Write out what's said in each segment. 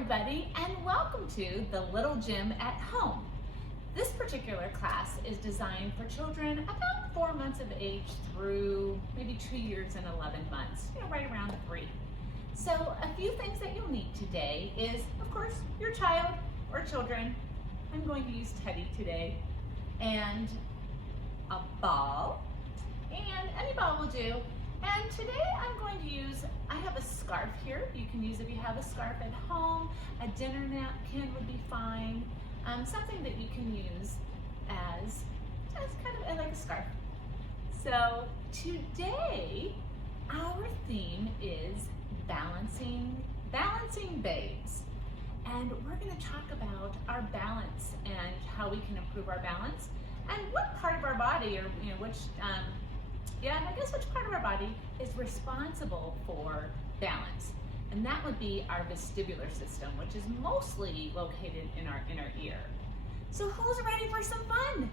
everybody, and welcome to the Little Gym at Home. This particular class is designed for children about 4 months of age through maybe 2 years and 11 months, right around 3. So a few things that you'll need today is, of course, your child or children. I'm going to use Teddy today, and a ball, and any ball will do. And today I'm going to use, I have a scarf here. You can use if you have a scarf at home. A dinner napkin would be fine. Something that you can use as kind of like a scarf. So today our theme is balancing babes. And we're going to talk about our balance and how we can improve our balance and what part of our body, or which part of our body is responsible for balance. And that would be our vestibular system, which is mostly located in our inner ear. So who's ready for some fun?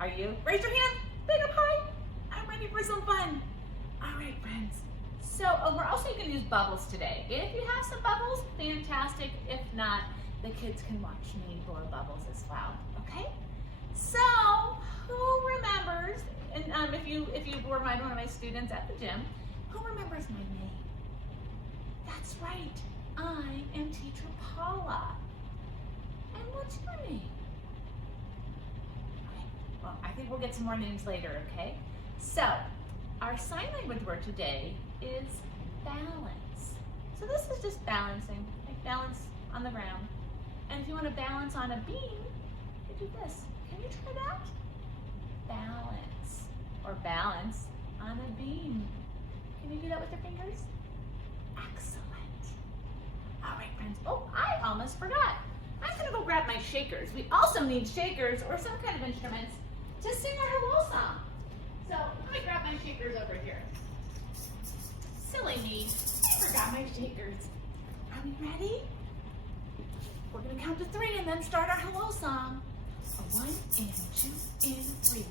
Are you? Raise your hand, big up high. I'm ready for some fun. All right, friends. So we're also going to use bubbles today. If you have some bubbles, fantastic. If not, the kids can watch me blow bubbles as well, okay? So who remembers, and if you were one of my students at the gym, who remembers my name? That's right, I am Teacher Paula. And what's your name? Okay, well, I think we'll get some more names later, okay? So, our sign language word today is balance. So this is just balancing, like balance on the ground. And if you want to balance on a beam, you do this. Can you try that? Balance, or balance on a beam. Can you do that with your fingers? Excellent. All right, friends. Oh, I almost forgot. I'm gonna go grab my shakers. We also need shakers or some kind of instruments to sing our hello song. So let me grab my shakers over here. Silly me, I forgot my shakers. Are we ready? We're gonna count to 3 and then start our hello song. 1 and 2 and 3.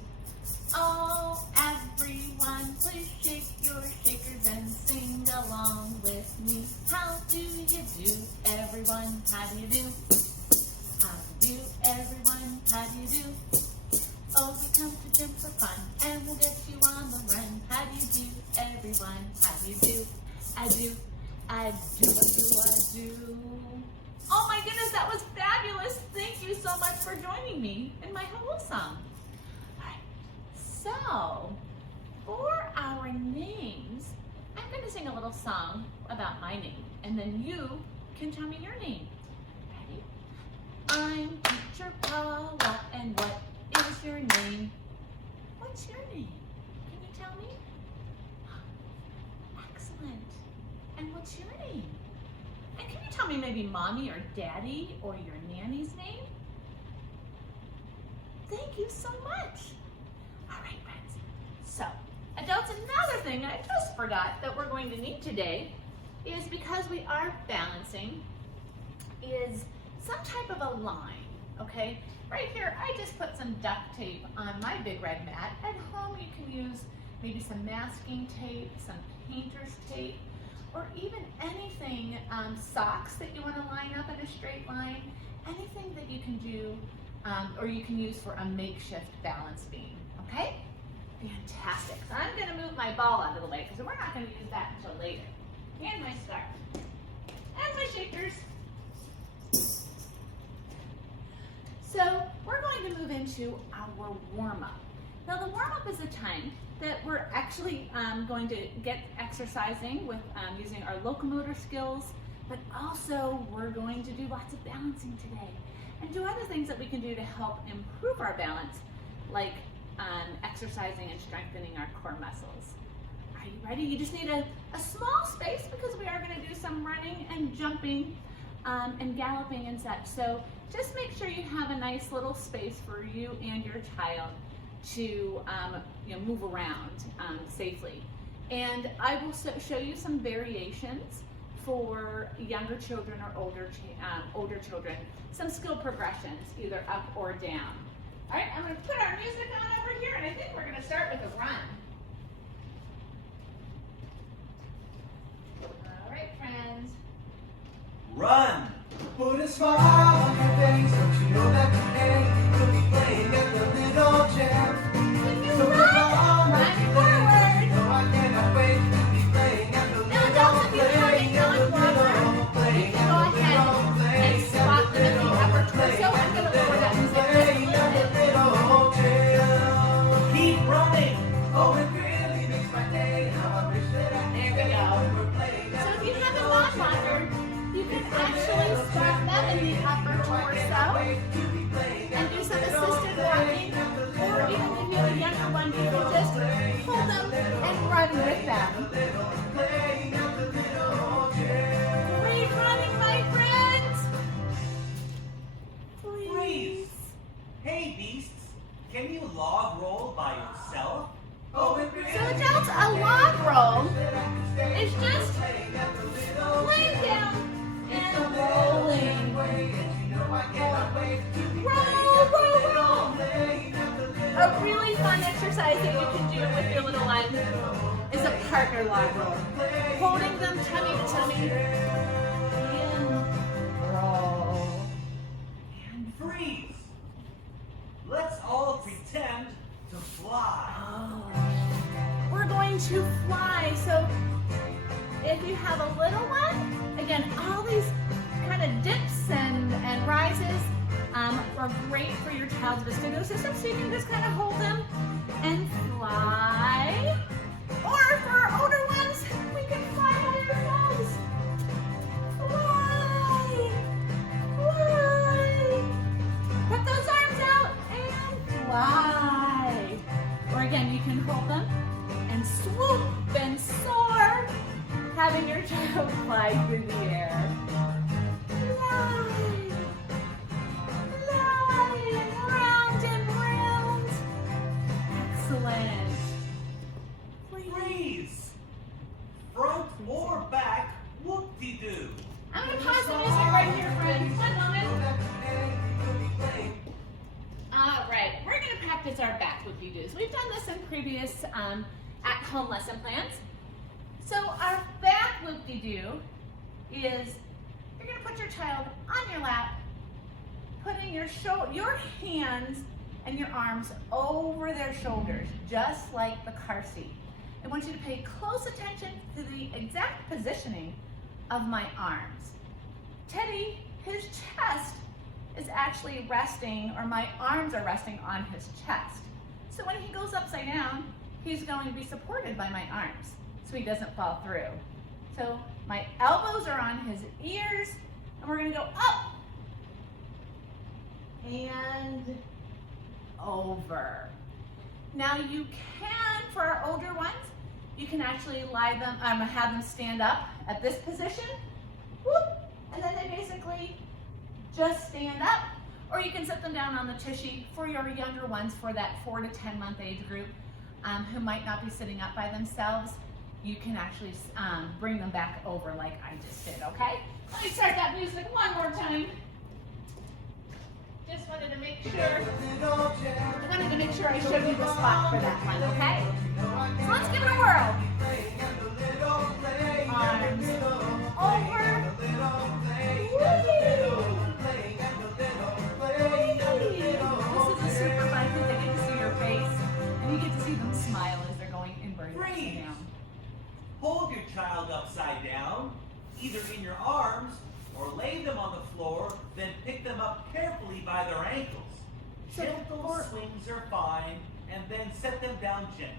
Oh, everyone, please shake your shakers and sing along with me. How do you do, everyone? How do you do? How do you do, everyone? How do you do? Oh, we come to gym for fun, and we'll get you on the run. How do you do, everyone? How do you do? I do, I do. Oh my goodness, that was fabulous. Thank you so much for joining me in my hello song. All right, so for our names, I'm going to sing a little song about my name, and then you can tell me your name. Ready? I'm Teacher Paula, and what is your name? What's your name? Can you tell me? Excellent. And what's your name? And can you tell me maybe mommy or daddy or your nanny's name? Thank you so much. All right, friends. So, adults, another thing I just forgot that we're going to need today is, because we are balancing, is some type of a line, okay? Right here, I just put some duct tape on my big red mat. At home, you can use maybe some masking tape, some painter's tape, or even anything, socks that you want to line up in a straight line, anything that you can do, or you can use for a makeshift balance beam, okay? Fantastic. So I'm going to move my ball out of the way because we're not going to use that until later. And my scarf. And my shakers. So we're going to move into our warm-up. Now the warm-up is a time that we're actually going to get exercising with using our locomotor skills, but also we're going to do lots of balancing today and do other things that we can do to help improve our balance, like exercising and strengthening our core muscles. Are you ready? You just need a small space because we are going to do some running and jumping and galloping and such. So just make sure you have a nice little space for you and your child to move around safely. And I will show you some variations for younger children or older children, some skill progressions, either up or down. All right, I'm going to put our music on over here, and I think we're going to start with a run. All right, friends. Run! smile on your face, don't you know that today you'll be playing at the little gym? So come on, run forward. no, I cannot wait to be playing at the Now, little adults, if you haven't gone walker, you can go ahead and swap them at the upper torso. I'm going to lower that music just a little bit. Keep running. Oh, it really makes my day. How I wish that I There we go. So if you have a lawn walker, you can actually strap them in the upper torso and do some assisted walking, or even if you have a younger one, you can just hold them and run with them. Great running, my friends! Freeze! Hey, beasts, can you log roll by yourself? Oh, it So adults, a log roll is just laying down and rolling. Roll, roll, roll. A really fun exercise that you can do with your little ones is a partner log roll. Holding them tummy to tummy and roll. And Freeze! Let's all pretend to fly. we're going to fly. So if you have a little one, again, all these kind of dips and rises are great for your child's vestibular system. So you can just kind of hold them and fly. Or for our older ones, we can fly by ourselves. Fly, fly. Put those arms out and fly. Or again, you can hold them and swoop and soar, having your child fly through the air. Fly, fly, round and round. Excellent. Freeze! Front or back, whoop-de-doo. I'm going to pause the music right here, friends. One moment. All right, we're going to practice our back whoop-de-doos. We've done this in previous at-home lesson plans. So our back whoop-de-doo is you're going to put your child on your lap, putting your hands and your arms over their shoulders, just like the car seat. I want you to pay close attention to the exact positioning of my arms. Teddy, his chest is actually resting, or my arms are resting on his chest. So when he goes upside down, he's going to be supported by my arms so he doesn't fall through. So my elbows are on his ears, and we're going to go up and over. Now you can, for our older ones, you can actually lie them, have them stand up at this position, whoop, and then they basically just stand up, or you can sit them down on the tushy for your younger ones, for that 4 to 10 month age group who might not be sitting up by themselves. You can actually bring them back over like I just did, okay? Let me start that music one more time. Just wanted to make sure, I showed you the spot for that one, okay? So let's give it a whirl. Arms over. This is a super fun because they get to see your face and you get to see them smile as they're going inverted upside down. Hold your child upside down, either in your arms or lay them on the floor, then pick them up carefully by their ankles. Gentle swings are fine, and then set them down gently.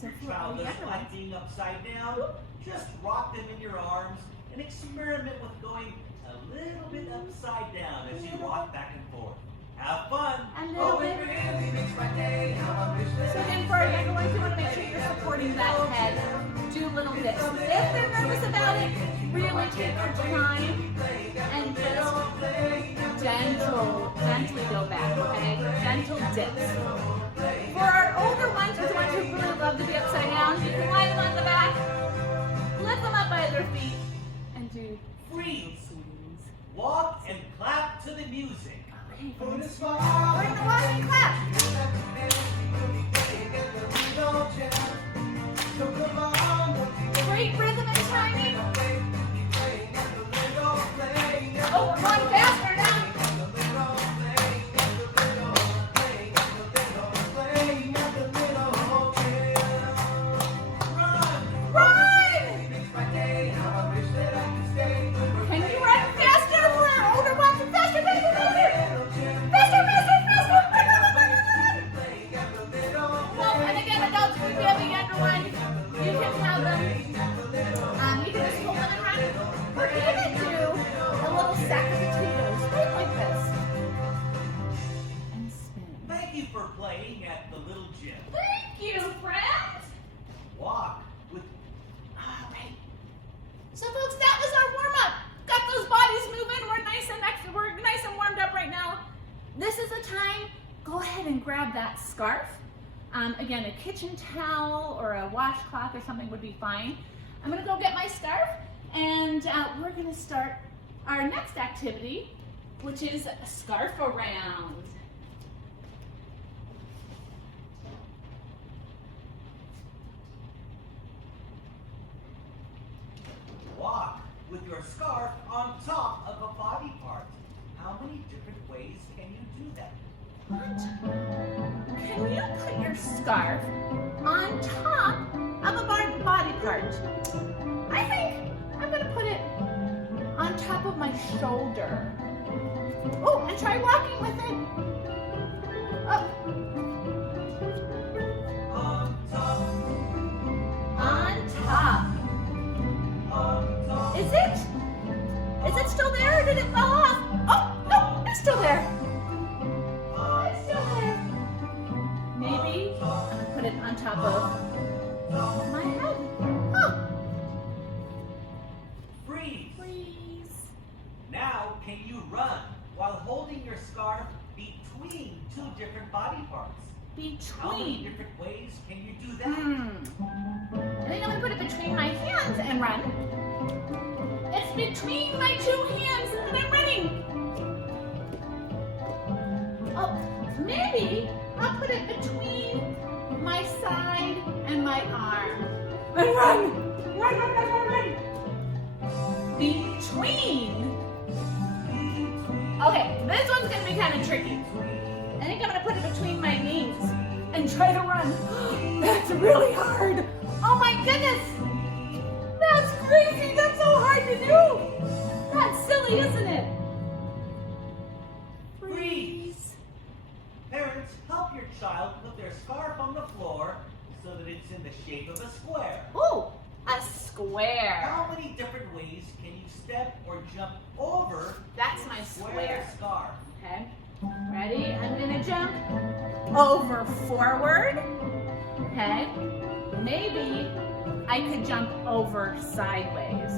So Your child doesn't like being upside down, just rock them in your arms and experiment with going a little bit upside down as you rock back and forth. Have fun! A little bit. So again, for our younger ones, you want to make sure you're supporting that head. Do little dips. If they're nervous about it, really take your time and just gently go back, okay? Gentle dips. For our older ones, or the ones who really love to be upside down, you can lie them on the back, lift them up by their feet, and do Freeze! Walk and clap to the music. okay. We're gonna walk and clap. Great rhythm and timing. Oh, we're going faster now. have a younger one, you can have them, you can just hold them in hand, or even do a little sack of potatoes, right like this. And spin. Thank you for playing at the little gym. Thank you, friends. Walk with All right. So folks, that was our warm-up. Got those bodies moving. We're nice and warmed up right now. This is the time. Go ahead and grab that scarf. Again, a kitchen towel or a washcloth or something would be fine. I'm gonna go get my scarf, and we're gonna start our next activity, which is a scarf around. walk with your scarf on top of a body part. How many different ways can you do that? What? Can you put your scarf on top of a body part? I think I'm gonna put it on top of my shoulder. Oh, and try walking with it. Oh. On top. On top. On top. Is it still there or did it fall off? Oh, no, it's still there. It's still there. Maybe I'll put it on top of my head. Huh. Freeze. Freeze. Now, can you run while holding your scarf between two different body parts? How many Between. different ways can you do that? I think I'm gonna put it between my hands and run. It's between my two hands and I'm running. Oh, maybe I'll put it between my side and my arm. And run! Run, run, run, run, run! Between. Okay, this one's gonna be kind of tricky. I think I'm gonna put it between my knees and try to run. That's really hard. Oh my goodness! That's crazy! That's so hard to do! That's silly, isn't it? Freeze! Parents, help your child put their scarf on the floor so that it's in the shape of a square. Ooh, a square. How many different ways can you step or jump over That's your my square square. scarf? Okay, ready? I'm gonna jump over forward. Okay, maybe I could jump over sideways.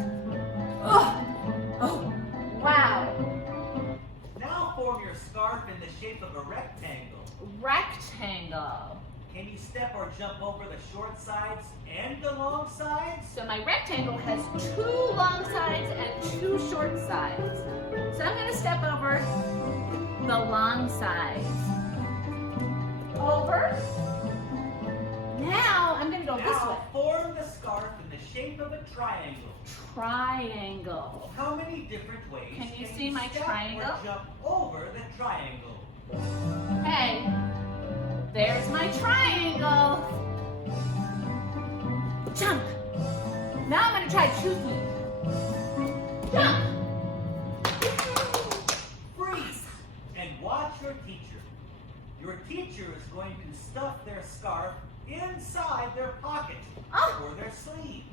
Oh, wow. Now form your scarf in the shape of a rectangle. Rectangle. Can you step or jump over the short sides and the long sides? So my rectangle has 2 long sides and 2 short sides. So I'm gonna step over the long sides. Over. Now I'm gonna go this way. Now form the scarf in the shape of a triangle. Triangle. How many different ways Can you see my step triangle? or jump over the triangle? Hey, there's my triangle. Jump. Now I'm gonna try 2 feet. Jump. Freeze and watch your teacher. Your teacher is going to stuff their scarf inside their pocket Oh. or their sleeve.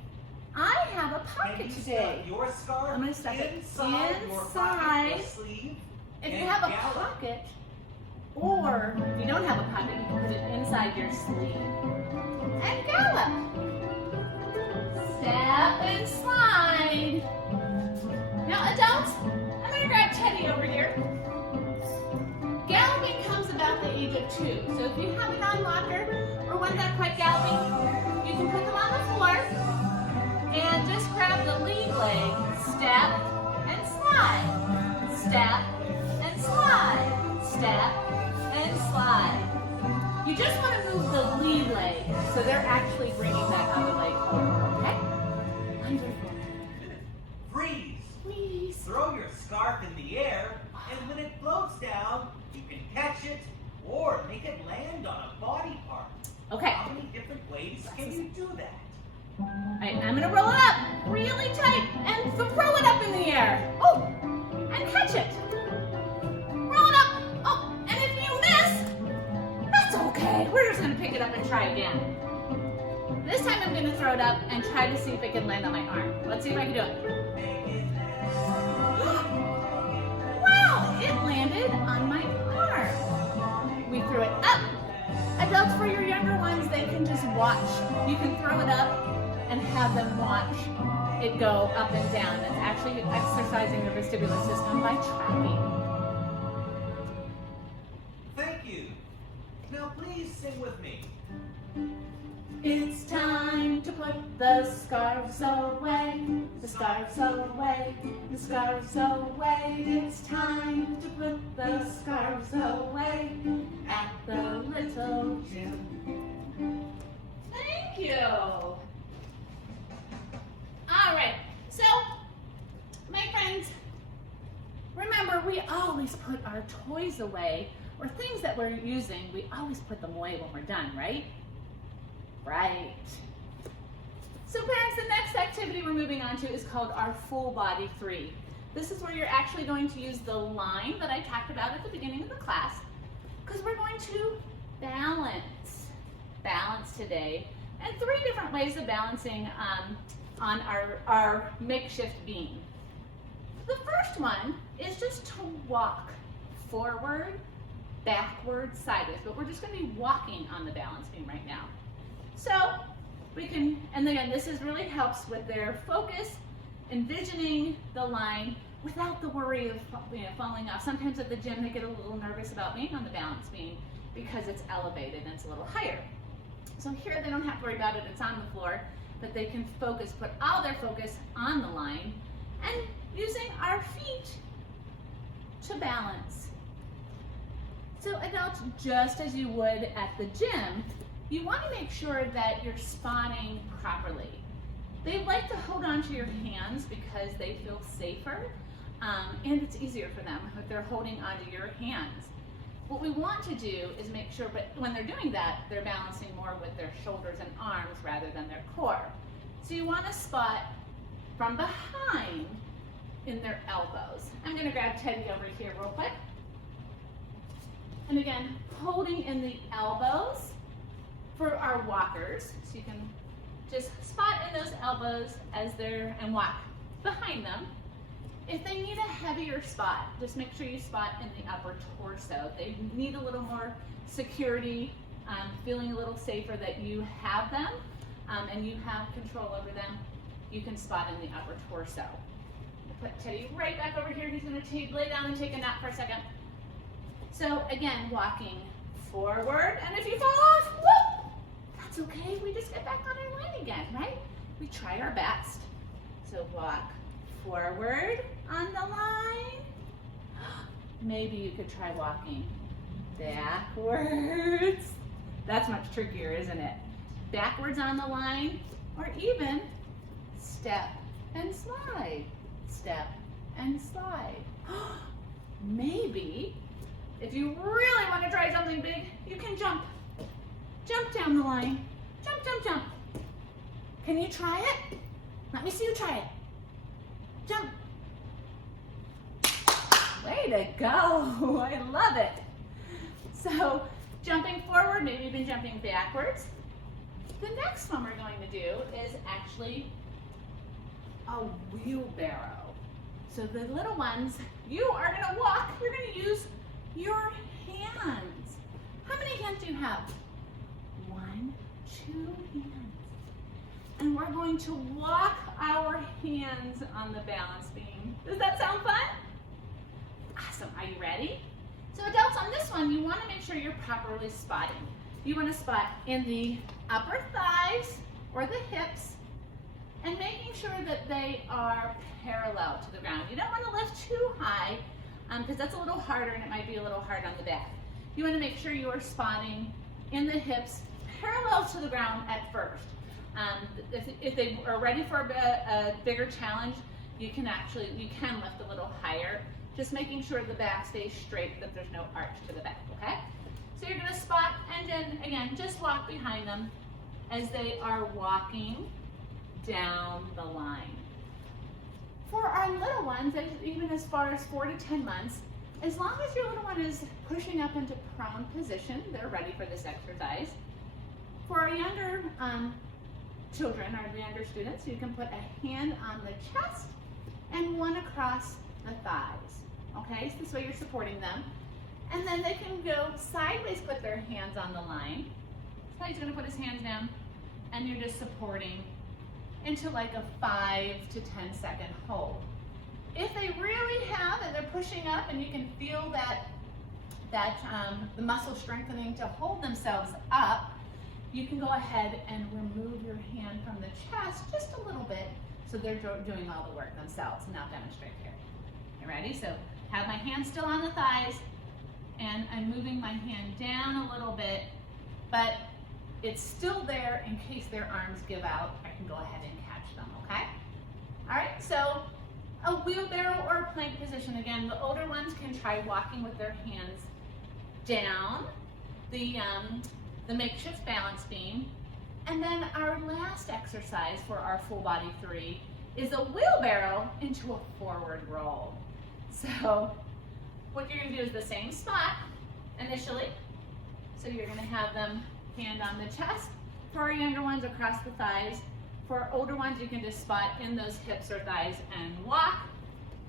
I have a Can pocket you today. stuff your scarf I'm gonna stuff it inside your pocket inside. or sleeve? If you and have a gallop? pocket, or if you don't have a pocket, you can put it inside your sleeve. And gallop. Step and slide. Now adults, I'm gonna grab Teddy over here. Galloping comes about the age of 2. So if you have a non-locker or one not quite galloping, you can put them on the floor and just grab the lead leg, step and slide, step and slide, step and slide. You just want to move the lead leg so they're actually bringing that other leg forward, okay? Wonderful. Freeze. Please. Throw your scarf in the air, and when it floats down, you can catch it or make it land on a body part. Okay. How many different ways can you do that? All right, I'm gonna roll it up really tight and throw it up in the air. Oh, and catch it. Roll it up. Oh, and if you miss, that's okay. We're just gonna pick it up and try again. This time I'm going to throw it up and try to see if it can land on my arm. Let's see if I can do it. Wow, it landed on my arm. We threw it up. Adults, for your younger ones, they can just watch. You can throw it up and have them watch it go up and down. It's actually exercising the vestibular system by tracking. Thank you. Now please sing with me. It's time to put the scarves away, the scarves away, the scarves away. It's time to put the scarves away at the little gym. Thank you. All right, so my friends, remember we always put our toys away or things that we're using, we always put them away when we're done, right? Right. So parents, the next activity we're moving on to is called our full body 3. This is where you're actually going to use the line that I talked about at the beginning of the class, because we're going to balance today, and 3 different ways of balancing on our makeshift beam. The first one is just to walk forward, backward, sideways, but we're just going to be walking on the balance beam right now. So we can, and again, this really helps with their focus, envisioning the line without the worry of falling off. Sometimes at the gym they get a little nervous about being on the balance beam because it's elevated and it's a little higher. So here they don't have to worry about it, it's on the floor, but they can focus, put all their focus on the line and using our feet to balance. So adults, just as you would at the gym, you want to make sure that you're spotting properly. They like to hold on to your hands because they feel safer, and it's easier for them if they're holding onto your hands. What we want to do is make sure, but when they're doing that, they're balancing more with their shoulders and arms rather than their core. So you want to spot from behind in their elbows. I'm going to grab Teddy over here real quick. And again, holding in the elbows for our walkers. So you can just spot in those elbows as they're, and walk behind them. If they need a heavier spot, just make sure you spot in the upper torso. They need a little more security, feeling a little safer that you have them and you have control over them. You can spot in the upper torso. Put Teddy right back over here. He's going to lay down and take a nap for a second. So again, walking forward, and if you fall off, whoop, that's okay. We just get back on our line again, right? We try our best. So walk forward on the line. Maybe you could try walking backwards. That's much trickier, isn't it? Backwards on the line, or even step and slide. Step and slide. Maybe, if you really want to try something big, you can jump. Jump down the line. Jump, jump, jump. Can you try it? Let me see you try it. Jump. Way to go. I love it. So, jumping forward, maybe even jumping backwards. The next one we're going to do is actually a wheelbarrow. So the little ones, you are going to walk, you're going to use your hands. How many hands do you have? 1, 2 hands. And we're going to walk our hands on the balance beam. Does that sound fun? Awesome. Are you ready? So adults, on this one, you want to make sure you're properly spotting. You want to spot in the upper thighs or the hips and making sure that they are parallel to the ground. You don't want to lift too high because that's a little harder and it might be a little hard on the back. You want to make sure you are spotting in the hips parallel to the ground at first. If they are ready for a bigger challenge, you can lift a little higher, just making sure the back stays straight, that there's no arch to the back, okay? So you're going to spot and then, again, just walk behind them as they are walking down the line. For our little ones, even as far as 4 to 10 months, as long as your little one is pushing up into prone position, they're ready for this exercise. For our younger children, our younger students, you can put a hand on the chest and one across the thighs. Okay, so this way you're supporting them. And then they can go sideways, put their hands on the line. So he's gonna put his hands down and you're just supporting into like a 5 to 10 second hold. If they really have and they're pushing up and you can feel that the muscle strengthening to hold themselves up, you can go ahead and remove your hand from the chest just a little bit so they're doing all the work themselves. And I'll demonstrate here. You ready? So have my hand still on the thighs and I'm moving my hand down a little bit, but it's still there in case their arms give out. I can go ahead and catch them, okay? All right, so a wheelbarrow or a plank position. Again, the older ones can try walking with their hands down the makeshift balance beam. And then our last exercise for our full body 3 is a wheelbarrow into a forward roll. So what you're gonna do is the same spot initially. So you're gonna have them hand on the chest. For our younger ones, across the thighs. For our older ones, you can just spot in those hips or thighs and walk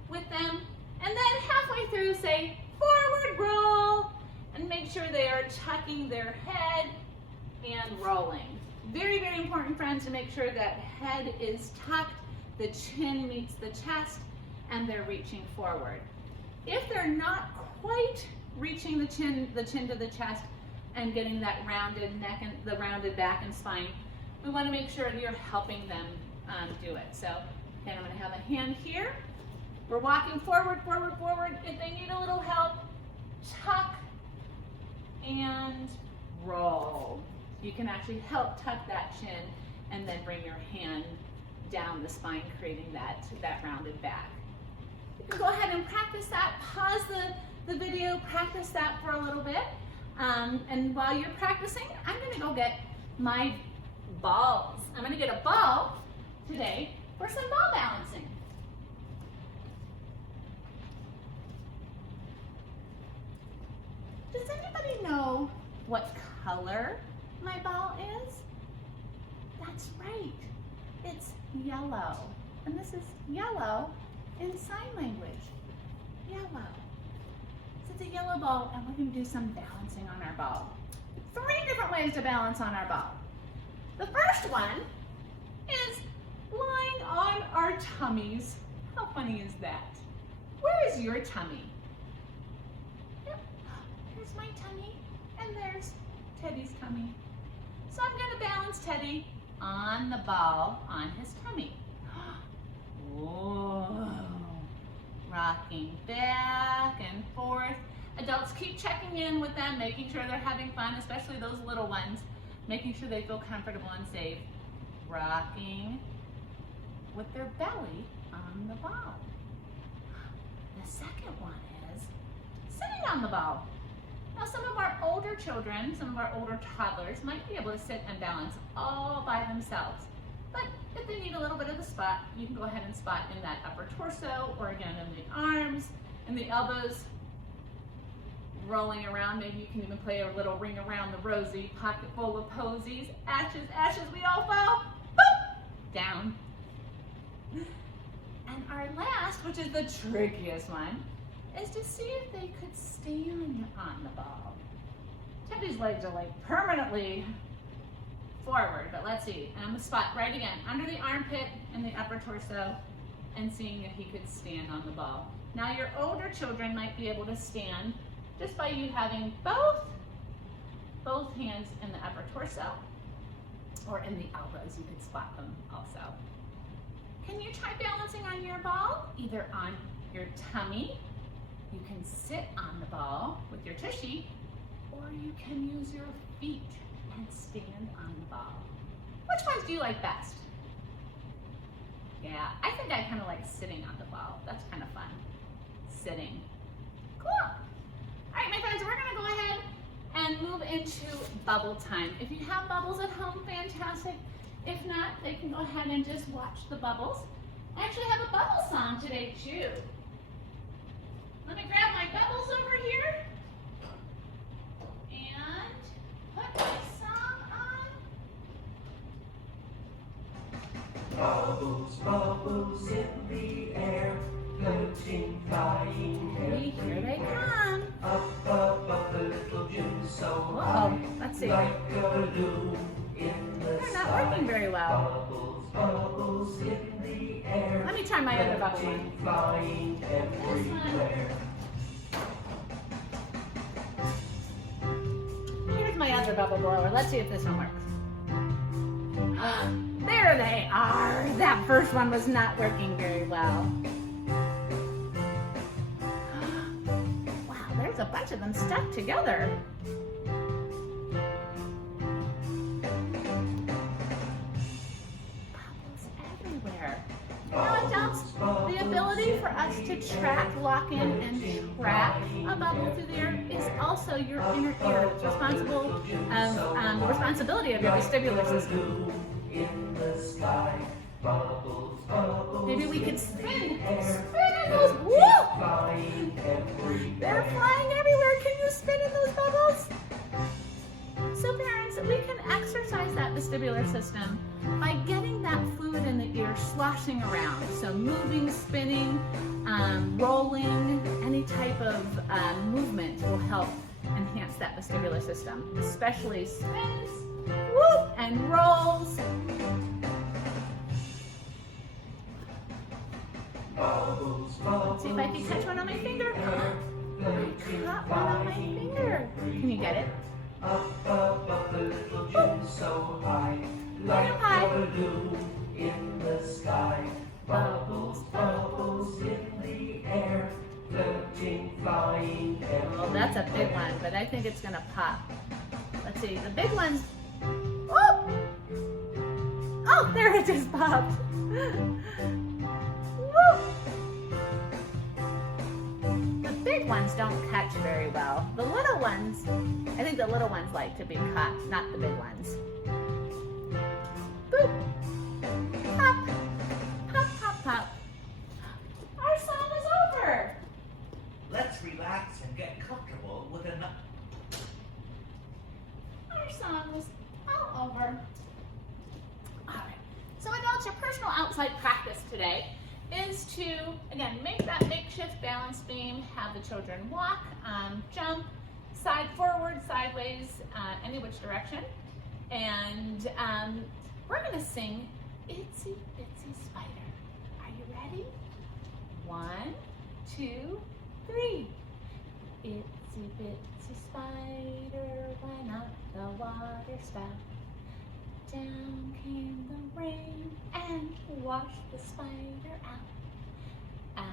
with them. And then halfway through, say forward roll, and make sure they are tucking their head and rolling. Very, very important, friends, to make sure that head is tucked, the chin meets the chest, and they're reaching forward. If they're not quite reaching the chin to the chest and getting that rounded neck and the rounded back and spine, we want to make sure that you're helping them do it. So again, I'm going to have a hand here. We're walking forward, forward, forward. If they need a little help, tuck and roll. You can actually help tuck that chin and then bring your hand down the spine, creating that rounded back. You can go ahead and practice that. Pause the video, practice that for a little bit. And while you're practicing, I'm gonna go get my balls. I'm gonna get a ball today for some ball balancing. Does anybody know what color my ball is? That's right, it's yellow. And this is yellow in sign language, yellow. So it's a yellow ball and we're gonna do some balancing on our ball. 3 different ways to balance on our ball. The first one is lying on our tummies. How funny is that? Where is your tummy? Yep, here's my tummy and there's Teddy's tummy. So I'm gonna balance Teddy on the ball on his tummy. Whoa. Rocking back and forth. Adults, keep checking in with them, making sure they're having fun, especially those little ones, making sure they feel comfortable and safe. Rocking with their belly on the ball. The second one is sitting on the ball. Now some of our older children, some of our older toddlers might be able to sit and balance all by themselves. But if they need a little bit of the spot, you can go ahead and spot in that upper torso, or again in the arms, and the elbows, rolling around. Maybe you can even play a little ring around the rosy, pocket full of posies. Ashes, ashes, we all fall. Boop, down. And our last, which is the trickiest one, is to see if they could stand on the ball. Teddy's legs are like permanently forward, but let's see. And I'm gonna spot right again, under the armpit and the upper torso, and seeing if he could stand on the ball. Now your older children might be able to stand just by you having both hands in the upper torso, or in the elbows, you could spot them also. Can you try balancing on your ball? Either on your tummy, you can sit on the ball with your tushy, or you can use your feet and stand on the ball. Which ones do you like best? Yeah, I think I kind of like sitting on the ball. That's kind of fun. Sitting. Cool. All right, my friends, we're gonna go ahead and move into bubble time. If you have bubbles at home, fantastic. If not, they can go ahead and just watch the bubbles. I actually have a bubble song today too. Let me grab my bubbles over here and put my song on. Bubbles, bubbles in the air, floating, flying Ready? Here they come. Up above the little gym so Uh-oh. Let's see. like a balloon in the They're not sky. working very well. Bubbles, bubbles in the air, Let me try my other bubble one. floating, flying everywhere. Here's my other bubble blower. Let's see if this one works. There they are. That first one was not working very well. Wow, there's a bunch of them stuck together. Bubbles everywhere. Now, adults, the ability for us to track, lock in, and track a bubble through the air is also your inner ear. It's responsible of the responsibility of your vestibular system. In the sky, bubbles, bubbles. Maybe we could spin in Those those. Whoa! flying everywhere. They're flying everywhere. Can you spin in those bubbles? So parents, we can exercise that vestibular system by getting that fluid in the ear sloshing around. So moving, spinning, rolling, any type of movement will help enhance that vestibular system, especially spins, whoop, and rolls. Bubbles, Let's see if I can catch one on my finger. I caught one on my finger. Can you get it? up above the little gym so high, like High. a balloon in the sky. Bubbles, bubbles in the air, floating, flying everywhere. Well, that's a big one, but I think it's gonna pop. Let's see, the big ones. Oh! Oh, there it just popped. Woo! The big ones don't catch very well. The little ones, I think the little ones like to be caught, not the big ones. Boop! Pop! Pop, pop, pop. Our song is over. Let's relax and get comfortable with a Our song is all over. All right. So adults, your personal outside practice today is to, again, make that makeshift balance beam, have the children walk, jump, side forward, sideways, any which direction. And we're going to sing Itsy Bitsy Spider. Are you ready? 1, 2, 3. Itsy bitsy spider went up the water spout. Down came the rain and washed the spider out. Out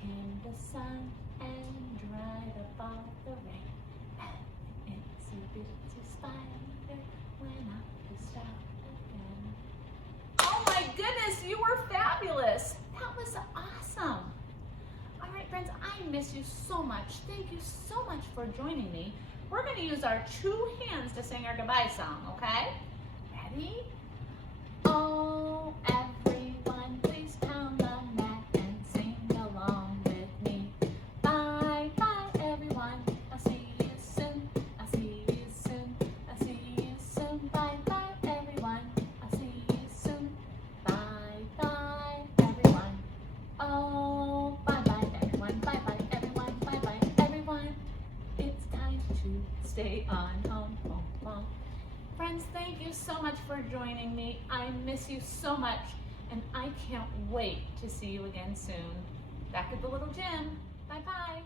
came the sun and dried up all the rain. And itsy bitsy spider went up the spout again. Oh my goodness, you were fabulous. That was awesome. All right, friends, I miss you so much. Thank you so much for joining me. We're going to use our 2 hands to sing our goodbye song, okay? Ready? Oh, everyone, please pound the mat and sing along with me. Bye, bye, everyone. I'll see you soon. I'll see you soon. I'll see you soon. Bye, bye, everyone. I'll see you soon. Bye, bye, everyone. Oh, bye, bye, everyone. Bye, bye, everyone. Bye, bye, everyone. It's time to stay on home, home, home. Friends, thank you so much for joining me. I miss you so much, and I can't wait to see you again soon. Back at the little gym. Bye-bye.